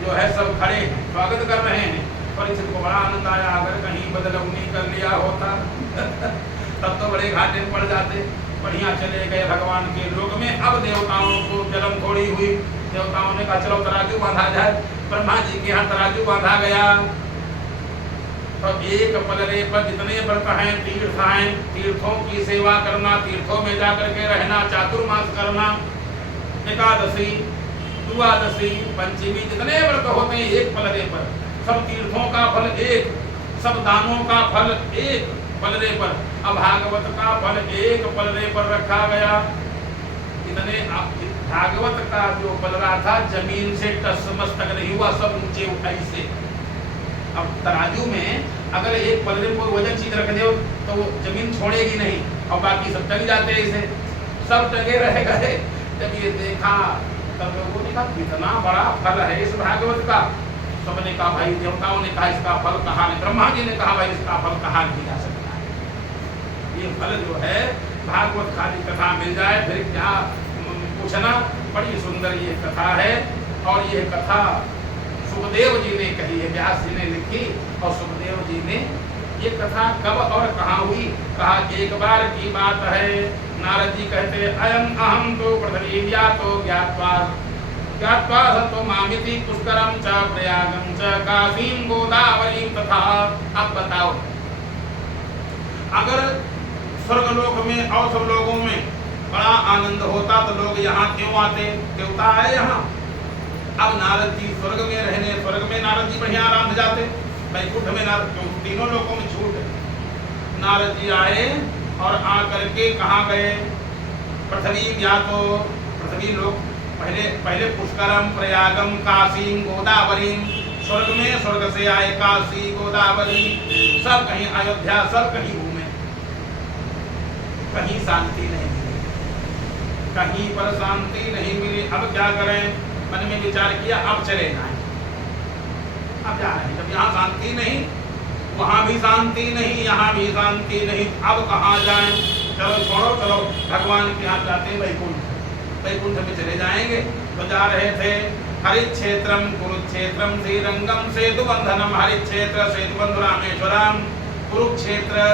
जो है सब खड़े हैं, स्वागत कर रहे हैं। परिचित को बड़ा आनंद आया, अगर कहीं बदलवनी कर लिया होता तब तो बड़े घाटे में पड़ जाते। बढ़िया चले गए भगवान के लोक में। अब देवताओं को जलन थोड़ी हुई, देवताओं ने कहा चलो तराजू बांधा जाए। ब्रह्मा जी के यहाँ तराजू बांधा गया, तो एक पलड़े पर जितने व्रत हैं, तीर्थ हैं, तीर्थों की सेवा करना, तीर्थों में जाकर के रहना, चातुर्मास करना, एकादशी, द्वादशी, पंचमी, जितने व्रत होते हैं एक पलड़े पर, सब तीर्थों का फल एक, सब दानों का फल एक पलड़े पर। अब भागवत का फल एक पलड़े पर रखा गया। इतने भागवत का जो पलड़ा था जमीन से टस मस तक नहीं हुआ, सब ऊंचे उठाई से। अब तराजू में अगर एक पलड़े पर वजन चीज रख दो तो वो जमीन छोड़ेगी नहीं, और बाकी सब टंग जाते हैं, इसे सब टंगे रह गए। जब ये देखा तब लोगों ने कहा कितना बड़ा फल है इस भागवत का। सबने कहा भाई, देवताओं ने कहा इसका फल कहाँ नहीं, ब्रह्मा जी ने कहा भाई इसका फल कहाँ नहीं जा सकता है। ये फल जो है भागवत खाली कथा मिल जाए फिर क्या पूछना। बड़ी सुंदर ये कथा है, और ये कथा सुखदेव जी ने कही है, व्यास जी ने लिखी, और सुखदेव जी ने ये कथा कब और कहाँ हुई। कहा एक बार की बात है, नारद जी कहते अयम अहम तो पृथ्वी व्यातो ज्ञात्वा ज्ञात्वा सतो मामिति पुष्करम च प्रयागम च काशीम गोदावरीम तथा। अब बताओ, अगर स्वर्गलोक में और सब लोगों में बड़ा आनंद होता तो लोग यहाँ क्यों आते, देवता आए यहाँ। अब नारद जी स्वर्ग में रहने, स्वर्ग में नारद जी बढ़िया आराम से जाते, वैकुंठ में नारद, क्यों तीनों लोगों में छूट है। नारद जी आए और आकर के कहाँ गए, पृथ्वी व्यातो, पृथ्वी लोक, पहले पुष्करम, प्रयागम, काशीम, गोदावरीम, स्वर्ग में स्वर्ग से आए, काशी, गोदावरी, सब कहीं, अयोध्या, सब कहीं घूमे, कहीं शांति नहीं मिली, कहीं पर शांति नहीं मिली। अब क्या करें, मन में विचार किया अब चले जाएं, अब जा रहे हैं। जब यहाँ शांति नहीं, वहाँ भी शांति नहीं, यहाँ भी शांति नहीं, अब कहाँ जाएं। चलो छोड़ो, चलो भगवान के यहाँ जाते हैं, वैकुंठ, वैकुंठ में चले जाएंगे। तो जा रहे थे, हरिक्षेत्रम कुरुक्षेत्रम श्रीरंगम सेतुबंधनम, हरिक्षेत्र सेतुबंध रामेश्वरम, कुरुक्षेत्र,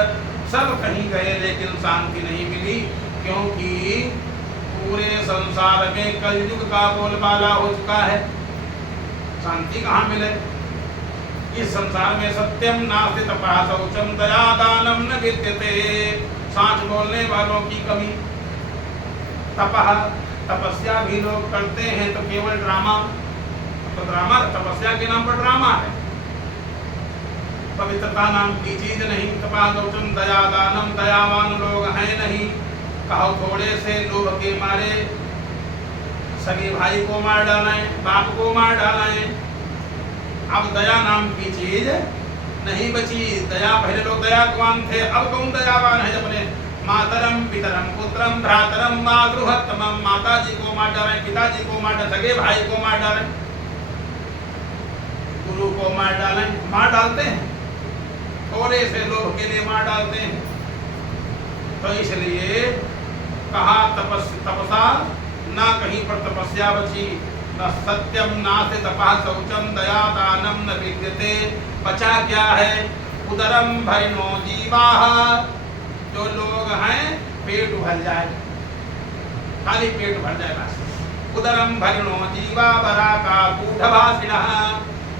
सब कहीं गए लेकिन शांति नहीं मिली, क्योंकि पूरे संसार में कलयुग का बोलबाला हो चुका है, शांति कहाँ मिले। इस संसार में सत्यम नास्ति तपः शौचम दया दानम न विद्यते, सांच बोलने वालों की कमी। तपः, तपस्या भी लोग करते हैं तो केवल ड्रामा, तो ड्रामा, तपस्या के नाम पर ड्रामा है, पवित्रता नाम की चीज नहीं। तपः शौचम दया दानम, दयावान लोग हैं नहीं। कहो थोड़े से लोभ के मारे सगे भाई को मार डालें, बाप को मार डालें। अब दया नाम की चीज नहीं बची। दया, पहले लोग दयावान थे, अब कौन दयावान है। अपने मातरम पितरम पुत्रम भ्रातरम मातृहत्तमम, माता जी को मार डालें, पिताजी को मार डालें, सगे भाई को मार डालें, गुरु को मार डालें, मार डालते हैं, थोड़े से लोभ के लिए मार डालते हैं। तो इसलिए कहा तपसा, ना कहीं पर तपस्या बची, न सत्यम नास्ति तपः शौचम दया दानम न विद्यते। बचा क्या है, उदरम भरिणो जीवाः, जो लोग हैं पेट भर जाए, खाली पेट भर जाए बस। उदरम भरिणो जीवा बरा का कूढ़ भाषिणः,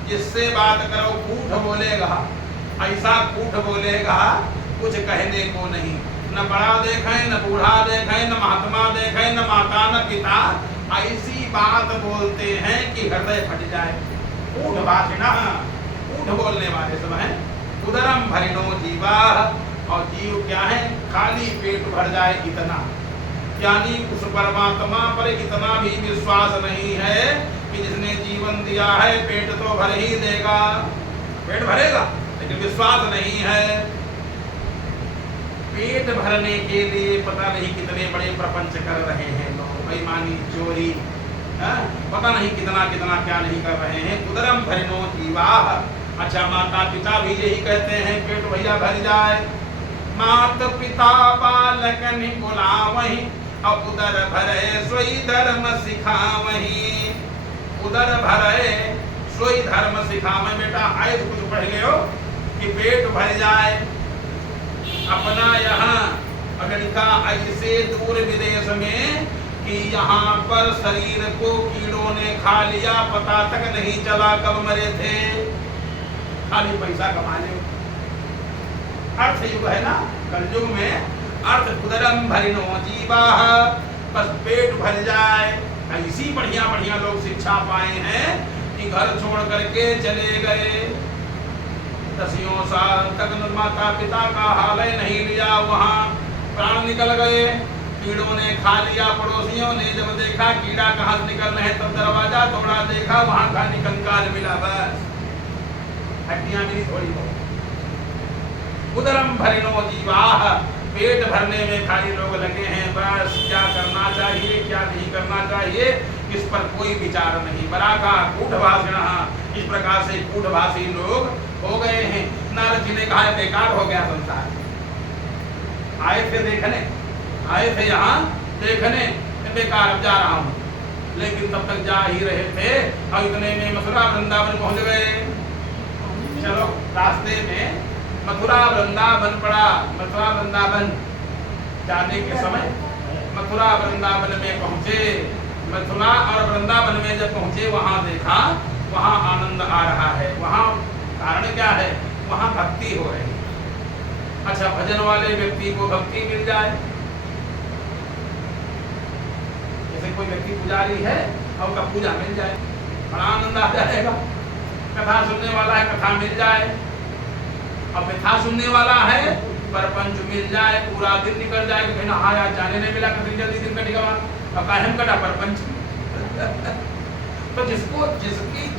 जिससे बात करो कूढ़ बोलेगा, ऐसा कूढ़ बोलेगा कुछ कहने को नहीं। न बड़ा देखें, न बूढ़ा देखें, न महात्मा देखें, न माता न पिता, ऐसी बात बोलते हैं कि हृदय फट जाए। कूढ़ भाषिणः, कूढ़ बोलने वाले सब हैं। उदरम भरिणो जीवा, और जीव क्या है, खाली पेट भर जाए इतना, यानी उस परमात्मा पर इतना भी विश्वास नहीं है कि जिसने जीवन दिया है पेट तो भर ही देगा, पेट भरेगा, लेकिन विश्वास नहीं है। पेट भरने के लिए पता नहीं कितने बड़े प्रपंच कर रहे हैं लोग, बेईमानी, चोरी, पता नहीं कितना कितना क्या नहीं कर रहे हैं। उदरम भरिनो जीवाः, अच्छा माता पिता भी यही कहते हैं पेट भैया भर जाए। माता पिता बालक नि बुलावहि, और उदर भरे सोई धर्म सिखावहि। उदर भरे सोई धर्म सिखावहि। बेटा आए तो कुछ पढ़ गए हो कि पेट भर जाए। अपना यहाँ अमेरिका ऐसे दूर विदेश में कि यहाँ पर शरीर को कीड़ों ने खा लिया, पता तक नहीं चला कब मरे थे, खाली पैसा कमाने। अर्थ युग है ना, कलयुग में अर्थ उदरम भरिनो जीवाः, बस पेट भर जाए। ऐसी बढ़िया बढ़िया लोग शिक्षा पाए हैं कि घर छोड़ करके चले गए, 10 साल तक माता पिता का हाल नहीं लिया, वहाँ प्राण निकल गए, कीड़ों ने खा लिया। पड़ोसियों ने जब देखा कीड़ा कहाँ से निकल रहे, तब दरवाजा तोड़ा, देखा वहाँ खाली कंकाल मिला, बस हड्डियां मिली थोड़ी बहुत। उदरम भरिनो जीवाः, पेट भरने में खाली लोग लगे हैं, बस क्या करना चाहिए क्या नहीं करना चाहिए इस पर कोई विचार नहीं। बराका कूढ़भाषिणः, इस प्रकार से कूढ़भाषी लोग हो गए हैं। नारद जी ने कहा बेकार हो गया संसार। आए थे देखने, आए थे यहाँ देखने, बेकार अब जा रहा हूँ। लेकिन तब तक जा ही रहे थे और इतने में मथुरा वृंदावन पहुँच गए। चलो रास्ते में मथुरा वृंदावन पड़ा। मथुरा वृंदावन जाने के समय मथुरा वृंदावन में पहुँचे। मथुरा और वृंदावन में जब पहुँचे वहाँ देखा वहाँ आनंद आ रहा है। वहाँ कारण क्या है, वहाँ भक्ति हो रही है। अच्छा भजन वाले व्यक्ति को भक्ति मिल जाए, जैसे कोई व्यक्ति पुजारी है और उसका पूजा मिल जाए, बड़ा आनंद आ जाएगा। कथा सुनने वाला है, कथा मिल जाए, और कथा सुनने वाला है परपंच मिल जाए, पूरा दिन निकल जाए कि ना हाँ यार जाने नहीं मिला, कितनी जल्दी दिन कटेगा, और कायम कटा परपंच। तो जिसको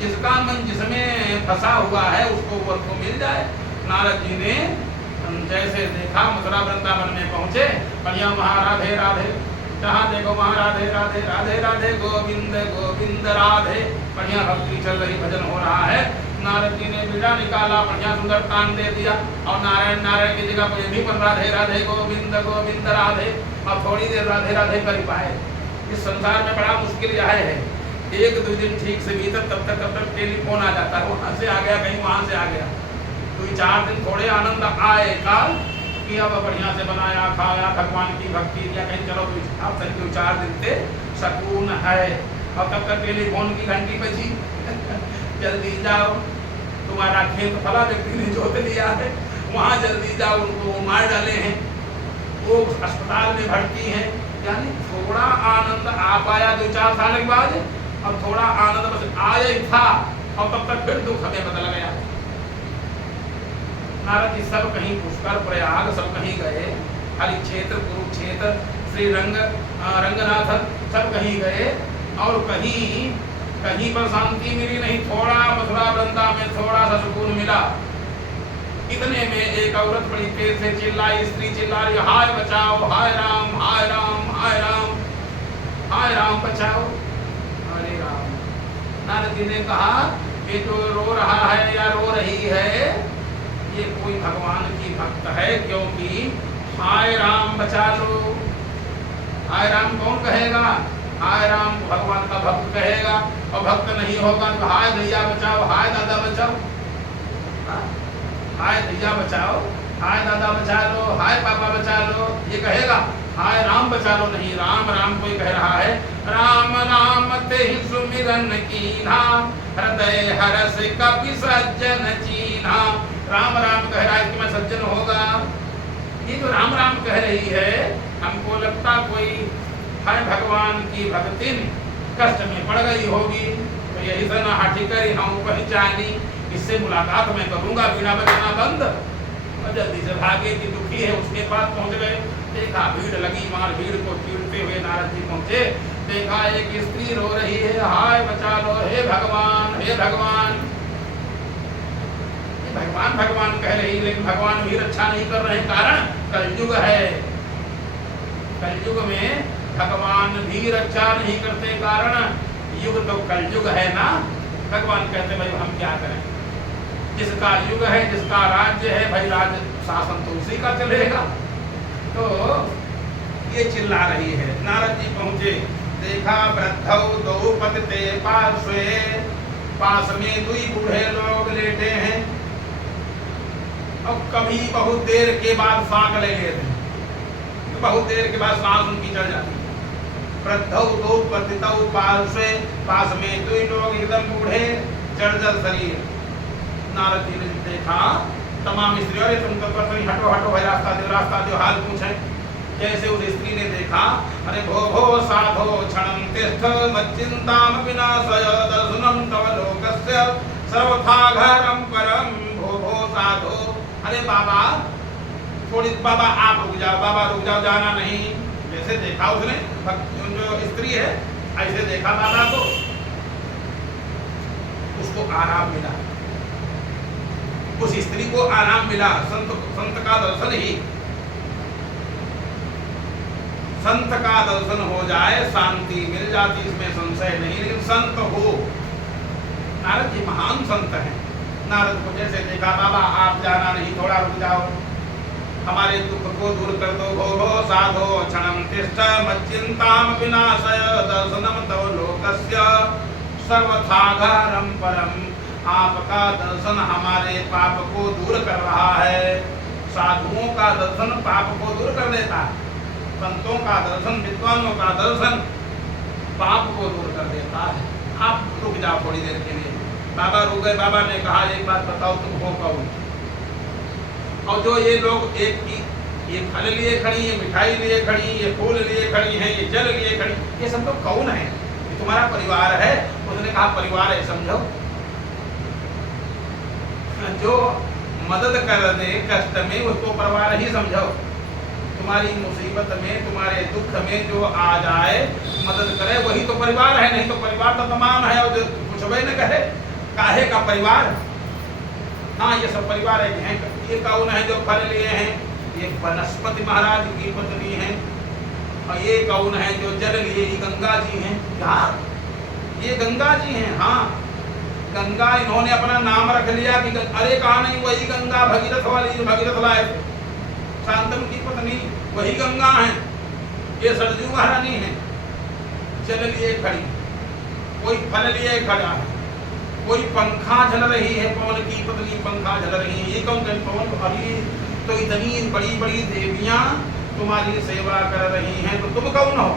जिसका मन जिसमें फंसा हुआ है उसको वो तो मिल जाए। नारद जी ने जैसे देखा मथुरा वृंदावन में पहुंचे, बढ़िया वहाँ राधे राधे, जहाँ देखो वहाँ राधे राधे राधे राधे गोविंद गोविंद राधे, बढ़िया भक्ति चल रही, भजन हो रहा है। नारद जी ने बीड़ा निकाला, बढ़िया सुंदर तान दे दिया, और नारायण नारायण की जगह पर भी राधे राधे गोविंद गोविंद राधे, और थोड़ी देर राधे राधे कर पाए। इस संसार में बड़ा मुश्किल यह है, 1-2 दिन ठीक से बीते तब तक टेलीफोन आ जाता है, वहाँ से आ गया कहीं वहाँ से आ गया। 2-4 दिन थोड़े आनंद आए काल कि अब बढ़िया से बनाया खाया, भगवान की भक्ति किया, कहीं चलो अब 2-4 दिन से सकून है। और तब तक टेलीफोन की घंटी बजी, जल्दी जाओ, तुम्हारा खेत फला व्यक्ति ने जोत लिया है, वहाँ जल्दी जाओ, उनको मार डाले हैं, वो अस्पताल में भर्ती हैं। यानी थोड़ा आनंद आ पाया 2-4 साल के बाद, अब थोड़ा आनंद बस आया ही था, और तब तक फिर दुख हमें बदल गया। नारद जी सब कहीं पुष्कर प्रयाग सब कहीं गए, हरि क्षेत्र कुरुक्षेत्र श्री रंगनाथ सब कहीं गए, और कहीं पर शांति मिली नहीं। थोड़ा मथुरा वृंदावन में थोड़ा सा सुकून मिला। इतने में एक औरत बड़ी तेज से चिल्लाई, स्त्री चिल्ला रही, हाय बचाओ, हाय राम हाय राम हाय राम हाय राम बचाओ, हरे राम। नारद जी ने कहा कि जो रो रहा है या रो रही है ये कोई भगवान की भक्त है, क्योंकि हाय राम बचा लो। हाय राम कौन कहेगा, हाय राम भगवान का भक्त कहेगा, और भक्त नहीं होगा तो हाय भैया बचाओ, हाय दादा बचाओ, हाय भैया बचाओ, हाय दादा बचा लो, हाय पापा बचा लो, ये कहेगा। हाय राम बचा लो नहीं, राम राम कोई कह रहा है, राम राम ते सुमिरन कीन्हा, हृदय हरस कपि सज्जन चीन्हा। राम राम कह रहा है कि मैं सज्जन होगा। ये जो राम राम कह रही है, हमको लगता कोई है भगवान की भक्ति कष्ट में पड़ गई होगी, तो यही से ना हाथी करी हम पहचानी, इससे मुलाकात मैं करूंगा, बिना बजाना बंद। और जल्दी से भागे कि दुखी है उसके पास पहुंच गए। देखा भीड़ लगी, वहां भीड़ को चीरते हुए नारद जी पहुंचे। देखा एक स्त्री रो रही है, हाय बचा लो, हे भगवान हे भगवान। भगवान भगवान कह रही, लेकिन भगवान भी रक्षा नहीं कर रहे, कारण कलयुग है। कलयुग में भगवान भी रक्षा नहीं करते, कारण युग तो कलयुग है ना। भगवान कहते भाई हम क्या करें, जिसका युग है, जिसका राज्य है, भाई राज्य शासन तो उसी का चलेगा। तो ये चिल्ला रही है। नारद जी पहुंचे, देखा वृद्धौ दो पतिते पार्श्वे, पास में दुई बूढ़े लोग लेटे हैं। अब कभी बहुत देर के बाद सांस ले लेते हैं, तो बहुत देर के बाद सांस उनकी चढ़ जाती है। वृद्धौ दो पतितौ पार्श्वे, पास में दुई लोग एकदम बूढ़े जर्जर शरीर। नारद जी ने देखा तमाम स्त्रियों, अरे तुम तो कहीं हटो हटो भाई, रास्ता दो हाल पूछे। जैसे उस स्त्री ने देखा, अरे भो भो साधो क्षणं तिष्ठ मच्चिंताम विनाशय दर्शनम तव लोकस्य सर्वथा घरम परम। भो भो साधो, अरे बाबा थोड़ी, बाबा आप रुक जाओ, बाबा रुक जाओ, जाना नहीं। जैसे देखा उसने, जो स्त्री है ऐसे देखा बाबा को, उसको आराम मिला, उस स्त्री को आराम मिला। संत का दर्शन ही, संत का दर्शन हो जाए शांति मिल जाती, इसमें संशय नहीं। लेकिन संत हो, नारद जी महान संत हैं। नारद को जैसे देखा, बाबा आप जाना नहीं, थोड़ा रुक जाओ, हमारे दुख को दूर कर दो। भो भो साधो क्षणं तिष्ठ मच्चिंताम विनाशय दर्शनम तव लोकस्य सर्वथा घरम परम। आपका दर्शन हमारे पाप को दूर कर रहा है। साधुओं का दर्शन पाप को दूर कर देता है, संतों का दर्शन, विद्वानों का दर्शन पाप को दूर कर देता है। आप रुक जाओ थोड़ी देर के लिए। बाबा रुक गए। बाबा ने कहा, एक बात बताओ, तुम हो कौन? और जो ये लोग एक की, ये फल लिए खड़ी, ये मिठाई लिए खड़ी, ये फूल लिए खड़ी हैं, ये जल लिए खड़ी, ये सब लोग कौन है? ये तुम्हारा परिवार है? उसने कहा परिवार है, समझो। जो मदद कर दे कष्ट में, उसको परिवार ही समझो। तुम्हारी मुसीबत में, तुम्हारे दुख में जो आ जाए, मदद करे, वही तो परिवार है। नहीं तो परिवार तो तमाम है, और जो कुछ भी न करे, काहे का परिवार? हाँ, ये सब परिवार है। ये कौन है जो फल लिए हैं? ये वनस्पति महाराज की पत्नी है। और ये कौन है जो जल लिए? ये गंगा जी हैं। क्या ये गंगा जी हैं? हाँ, गंगा इन्होंने अपना नाम रख लिया कि अरे कहा नहीं, वही गंगा भगीरथ वाली जो भगीरथ लाए थे, शांतनु की पत्नी, वही गंगा है। ये सरजू महारानी है। जल लिए खड़ी, कोई फल लिए खड़ा है, कोई पंखा झल रही है, पवन की पत्नी पंखा झल रही है। ये कौन? पवन। अभी तो इतनी बड़ी बड़ी देवियां तुम्हारी सेवा कर रही हैं, तो तुम कौन हो?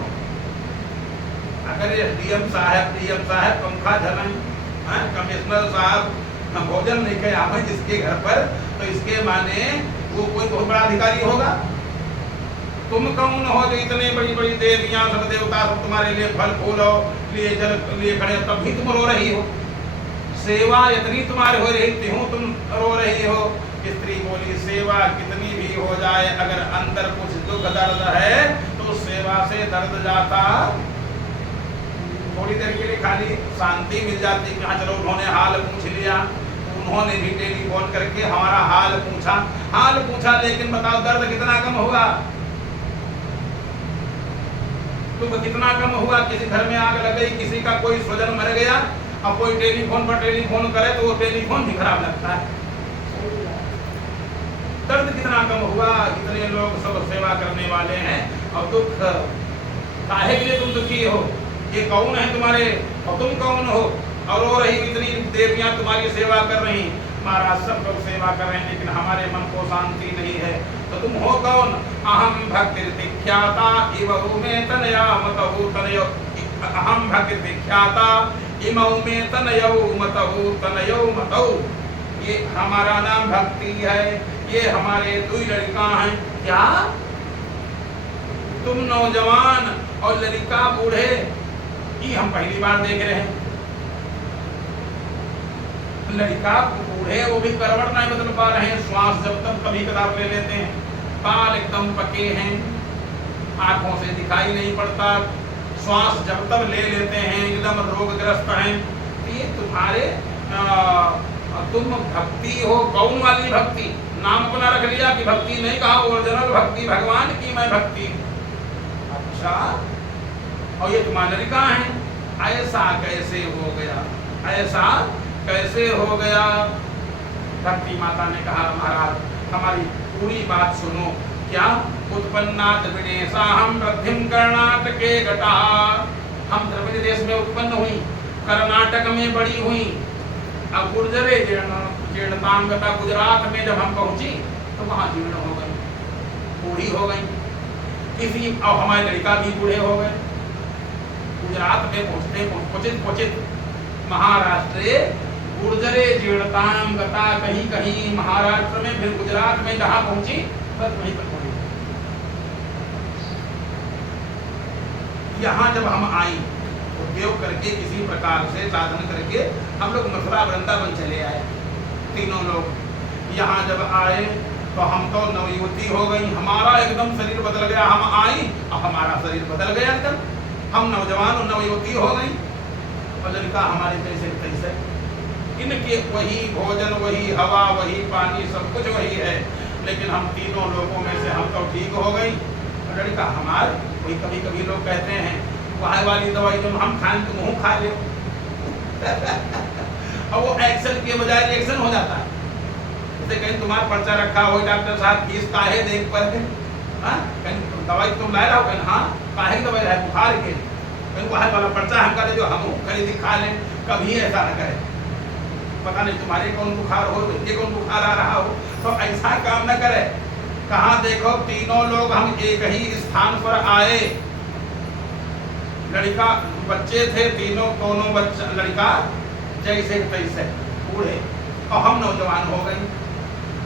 अगर डीएम साहब पंखा झलें, कमिश्नर साहब भोजन लेके आवे जिसके घर पर, तो इसके माने वो कोई बहुत बड़ा अधिकारी होगा। तुम कौन हो जो इतने बड़ी बड़ी देवियां, सब देवता सब तुम्हारे लिए फल फूल लिए जल लिए खड़े, तब भी तुम रो रही हो। सेवा इतनी तुम्हारे हो रही, त्यों तुम रो रही हो। स्त्री बोली, सेवा कितनी भी हो जाए, अगर अंदर कुछ दुख दर्द है तो सेवा से दर्द जाता। थोड़ी देर के लिए खाली शांति मिल जाती कि हाँ चलो, उन्होंने हाल पूछ लिया। उन्होंने भी टेलीफोन करके हमारा हाल पूछा, लेकिन बताओ दर्द कितना कम हुआ? दुख कितना कम हुआ? किसी घर में आग लग गई, किसी का कोई स्वजन मर गया, अब कोई टेलीफोन पर टेलीफोन करे तो वो टेलीफोन भी खराब लगता है। दर्द कितना कम हुआ? इतने लोग सब सेवा करने वाले हैं, और दुख काहे के लिए तुम दुखी हो? ये कौन है तुम्हारे, और तुम कौन हो? और रो रही, इतनी देवियां तुम्हारी सेवा कर रही। महाराज सब लोग सेवा कर रहे हैं, लेकिन हमारे मन को शांति नहीं है। तो तुम हो कौन? अहम भक्ति विख्याता इवहु में तनया मतहु तनयो, अहम भक्ति विख्याता इमहु में तनयो मतहु तनयो मतहु। ये हमारा नाम भक्ति है, ये हमारे दो लड़का हैं। क्या तुम नौजवान और लड़का बूढ़े, ये हम पहली बार देख रहे हैं। लड़का बूढ़े, वो भी करवट नहीं बदल पा रहे हैं, श्वास जब तक कभी कदार ले लेते हैं, बाल एकदम पके हैं, आंखों से दिखाई नहीं पड़ता, श्वास जब तक ले लेते हैं एकदम रोगग्रस्त हैं। ये तुम्हारे तुम भक्ति हो, कौन वाली भक्ति? नाम अपना रख लिया कि भक्ति नहीं कहा, ओरिजिनल भक्ति भगवान की मैं भक्ति। अच्छा, और ये तुम्हारे लड़का हैं, ऐसा कैसे हो गया, ऐसा कैसे हो गया। धरती माता ने कहा महाराज हमारी पूरी बात सुनो। क्या? उत्पन्नात विदेशा हम वृद्धिम कर्नाटके घटा। हम द्रविड़ देश में उत्पन्न हुई, कर्नाटक में बड़ी हुई। अब गुर्जरे जीर्णताम गता, गुजरात में जब हम पहुंची तो वहां जीर्ण हो गई, बूढ़ी हो गई। किसी अब हमारे लड़का भी बूढ़े हो गए। गुजरात में पहुंचते महाराष्ट्र गुर्जरे जीर्णताम गता, कहीं कहीं महाराष्ट्र में, फिर गुजरात में जहां पहुंची बस वहीं पर पहुंची। यहाँ जब हम आई उद्योग करके किसी प्रकार से साधन करके हम लोग मथुरा वृंदावन चले आए तीनों लोग। यहाँ जब आए तो हम तो नवयुवती हो गई, हमारा एकदम शरीर बदल गया। हम आई और हमारा शरीर बदल गया एकदम, हम नौजवान और नवयुवती हो गई। और लड़का हमारे जैसे तैसे, इनके वही भोजन, वही हवा, वही पानी, सब कुछ वही है, लेकिन हम तीनों लोगों में से हम तो ठीक हो गई। और लड़का हमारे वही, कभी कभी लोग कहते हैं वहाँ वाली दवाई जो हम खाएं तुम मुँह खा ले और वो एक्शन के बजाय रिएक्शन हो जाता है। जैसे कहीं तुम्हारा पर्चा रखा हो डॉक्टर साहब फीस काहे देख पर है, कहीं दवाई तुम लाए रहो, कहीं हाँ काहे की दवाई है बुखार के, कहीं वहाँ वाला पर्चा हम करे जो हम खरीद खा लें। कभी ऐसा न करे, पता नहीं तुम्हारे कौन बुखार हो, ये कौन बुखार आ रहा हो, तो ऐसा काम न करे। कहाँ देखो तीनों लोग हम एक ही स्थान पर आए। लड़का बच्चे थे तीनों, दोनों बच्चा लड़का जैसे तैसे बूढ़े और हम नौजवान हो गए।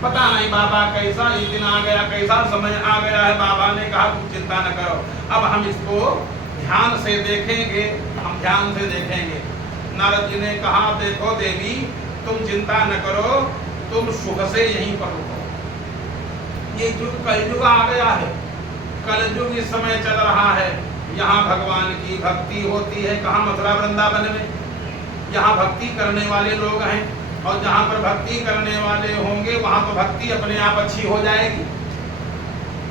पता नहीं बाबा कैसा ये दिन आ गया, कैसा समय आ गया है। बाबा ने कहा तुम चिंता न करो, अब हम इसको ध्यान से देखेंगे, हम ध्यान से देखेंगे। नारद जी ने कहा देखो देवी तुम चिंता न करो, तुम सुख से यहीं पर रुको। ये युग कलयुग आ गया है, कलयुग इस समय चल रहा है। यहाँ भगवान की भक्ति होती है, कहाँ? मथुरा वृंदावन में। यहाँ भक्ति करने वाले लोग हैं, और जहाँ पर भक्ति करने वाले होंगे वहाँ तो भक्ति अपने आप अच्छी हो जाएगी।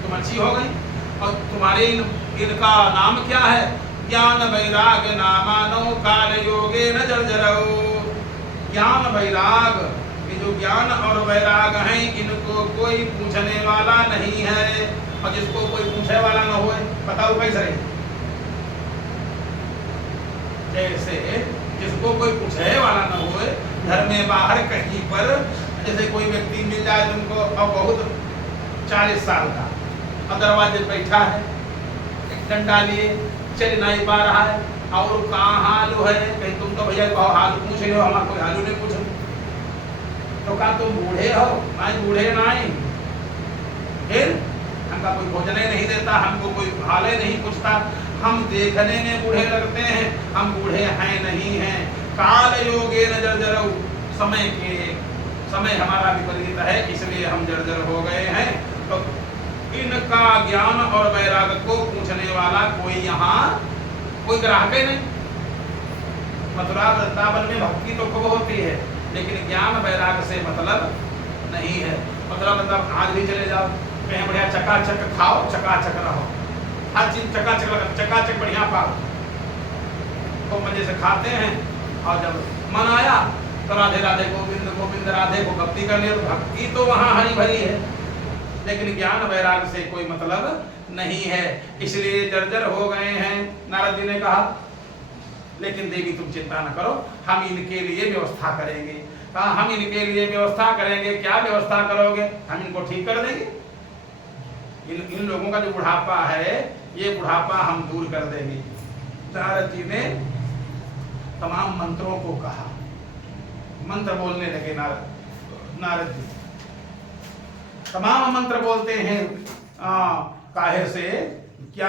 तुम अच्छी हो गई, और तुम्हारे इनका नाम क्या है? ज्ञान वैराग नामानो काल योगे न जर्जरो। ज्ञान वैराग, ये जो ज्ञान और वैराग हैं इनको कोई पूछने वाला नहीं है। और जिसको कोई पूछने वाला न हो, बताओ कैसे? जैसे जिसको कोई पूछने वाला न हो, घर में बाहर कहीं पर जैसे कोई व्यक्ति मिल जाए तुमको, अब बहुत 40 साल का, और दरवाजे बैठा है, एक डंडा लिए, चल नहीं पा रहा है, और कहाँ हालू है? कहीं तुम तो भैया हाल पूछ रहे हो, हमारा कोई हालू नहीं पूछो। तो कहा तुम बूढ़े हो? नहीं बूढ़े नहीं। फिर हमका कोई भोजन नहीं देता, हमको कोई हाले नहीं पूछता, हम देखने में बूढ़े लगते हैं, हम बूढ़े हैं नहीं हैं। काल योगे न जर्जरऊ, समय हमारा विपरीत है, इसलिए हम जर्जर हो गए हैं। तो इनका ज्ञान और वैराग को पूछने वाला कोई यहाँ कोई ग्राहक ही नहीं। मथुरा वृंदावन में भक्ति तो खूब होती है, लेकिन ज्ञान वैराग से मतलब नहीं है। मथुरा वृंदावन आज भी चले जाओ, कहीं बढ़िया चकाचक खाओ, चकाचक रहो, हर चीज चकाचक लगा, चकाचक बढ़िया पाओ, तो मजे से खाते हैं। और जब मन आया तो राधे राधे गोविंद गोविंद राधे को भक्ति करनी, तो भक्ति तो वहाँ हरी भरी है, लेकिन ज्ञान वैराग से कोई मतलब नहीं है, इसलिए जर्जर हो गए हैं। नारद जी ने कहा लेकिन देवी तुम चिंता न करो, हम इनके लिए व्यवस्था करेंगे। कहा हम इनके लिए व्यवस्था करेंगे। क्या व्यवस्था करोगे? हम इनको ठीक कर देंगे। इन लोगों का जो बुढ़ापा है, ये बुढ़ापा हम दूर कर देंगे। नारद जी ने तमाम मंत्रों को कहा, मंत्र बोलने लगे नारद जी। तमाम मंत्र बोलते हैं काहे से क्या